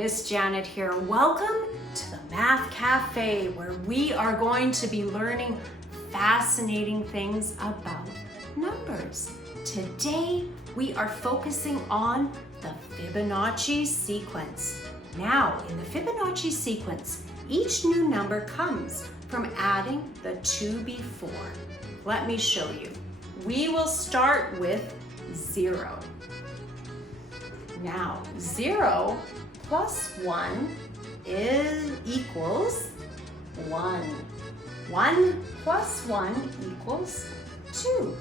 Miss Janet here. Welcome to the Math Cafe, where we are going to be learning fascinating things about numbers. Today, we are focusing on the Fibonacci sequence. Now, in the Fibonacci sequence, each new number comes from adding the two before. Let me show you. We will start with 0. Now, 0 plus 1 equals 1. 1 plus 1 equals 2.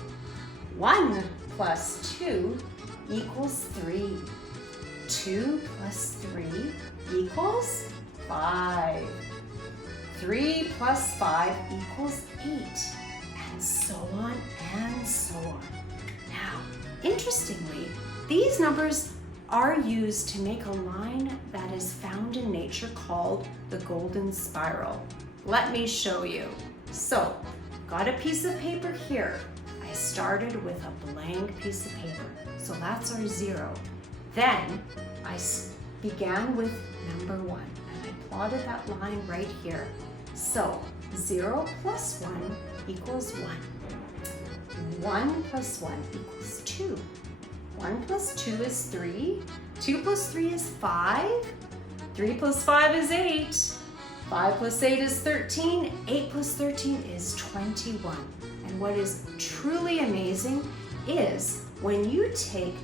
1 plus 2 equals 3. 2 plus 3 equals 5. 3 plus 5 equals 8. And so on and so on. Now, interestingly, these numbers are used to make a line that is found in nature called the golden spiral. Let me show you. So, got a piece of paper here. I started with a blank piece of paper. So that's our 0. Then I began with number 1 and I plotted that line right here. So 0 plus 1 equals 1. 1 plus 1 equals 2. 1 plus 2 is 3. 2 plus 3 is 5. 3 plus 5 is 8. 5 plus 8 is 13. 8 plus 13 is 21. And what is truly amazing is when you take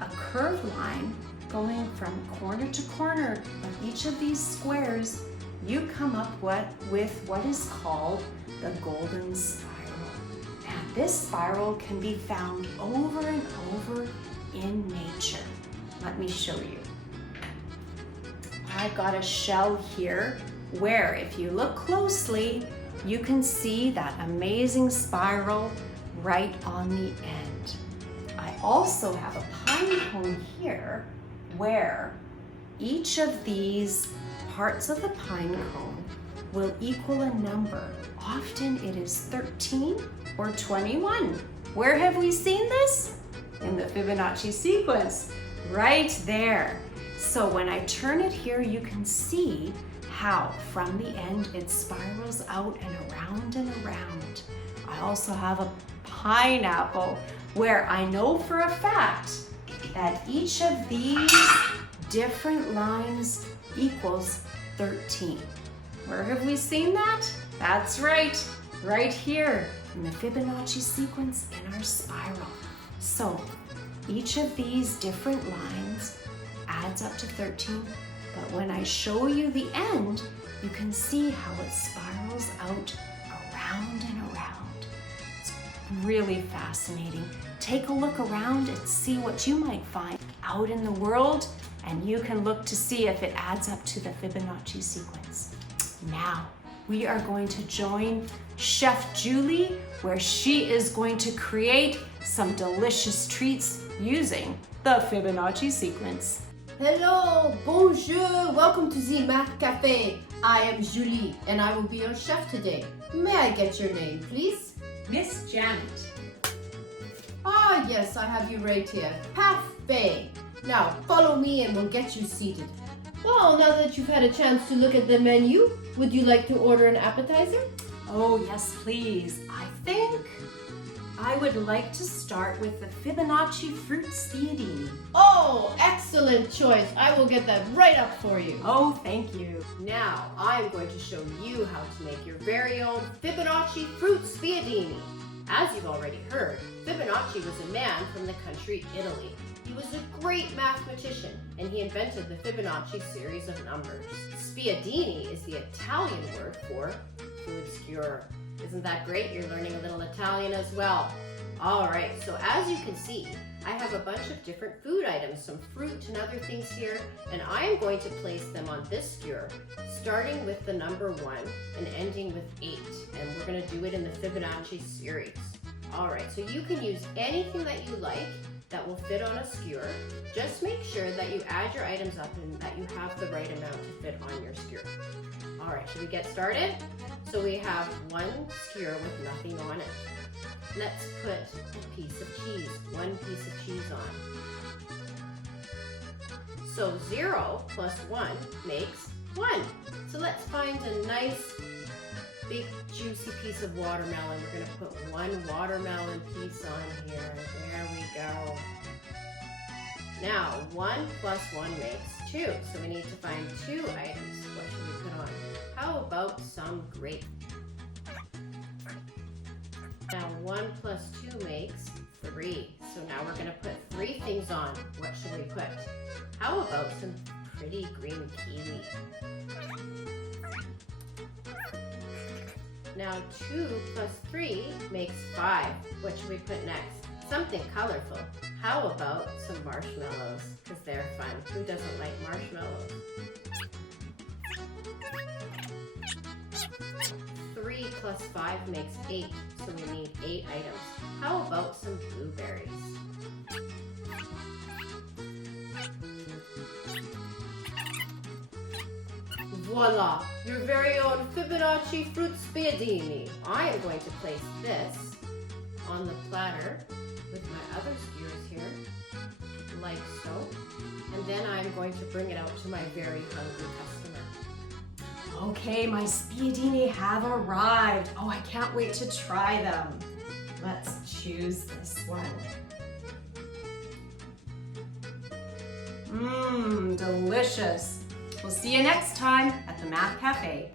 a curved line going from corner to corner of each of these squares, you come up with what is called the golden spiral. And this spiral can be found over and over in nature. Let me show you. I've got a shell here where if you look closely, you can see that amazing spiral right on the end. I also have a pine cone here where each of these parts of the pine cone will equal a number. Often it is 13 or 21. Where have we seen this? In the Fibonacci sequence, right there. So when I turn it here, you can see how from the end it spirals out and around and around. I also have a pineapple where I know for a fact that each of these different lines equals 13. Where have we seen that? That's right here in the Fibonacci sequence in our spiral. So each of these different lines adds up to 13, but when I show you the end, you can see how it spirals out around and around. It's really fascinating. Take a look around and see what you might find out in the world, and you can look to see if it adds up to the Fibonacci sequence. Now, we are going to join Chef Julie, where she is going to create some delicious treats using the Fibonacci sequence. Hello, bonjour, welcome to the Math Cafe. I am Julie and I will be your chef today. May I get your name, please? Miss Janet. Ah, yes, I have you right here. Parfait. Now, follow me and we'll get you seated. Well, now that you've had a chance to look at the menu, would you like to order an appetizer? Oh, yes, please. I think I would like to start with the Fibonacci Fruit spiedini. Oh, excellent choice. I will get that right up for you. Oh, thank you. Now, I'm going to show you how to make your very own Fibonacci Fruit spiedini. As you've already heard, Fibonacci was a man from the country Italy. He was a great mathematician, and he invented the Fibonacci series of numbers. Spiedini is the Italian word for food skewer. Isn't that great? You're learning a little Italian as well. All right, so as you can see, I have a bunch of different food items, some fruit and other things here, and I am going to place them on this skewer, starting with the number 1 and ending with 8. And we're going to do it in the Fibonacci series. All right, so you can use anything that you like that will fit on a skewer. Just make sure that you add your items up and that you have the right amount to fit on your skewer. All right, should we get started? So we have one skewer with nothing on it. Let's put a piece of cheese, one piece of cheese on. So 0 plus 1 makes 1. So let's find a nice big juicy piece of watermelon. We're going to put one watermelon piece on here. There we go. Now 1 plus 1 makes 2. So we need to find 2 items. What should we put on? How about some grape? Now 1 plus 2 makes 3. So now we're going to put 3 things on. What should we put? How about some pretty green kiwi? Now 2 plus 3 makes 5. What should we put next? Something colorful. How about some marshmallows? Because they're fun. Who doesn't like marshmallows? 3 plus 5 makes 8. So we need 8 items. How about some blueberries? Voila! Your very own Fibonacci Fruit Spiedini. I am going to place this on the platter with my other skewers here, like so. And then I'm going to bring it out to my very hungry customer. Okay, my spiedini have arrived. Oh, I can't wait to try them. Let's choose this one. Mmm, delicious. We'll see you next time at the Math Cafe.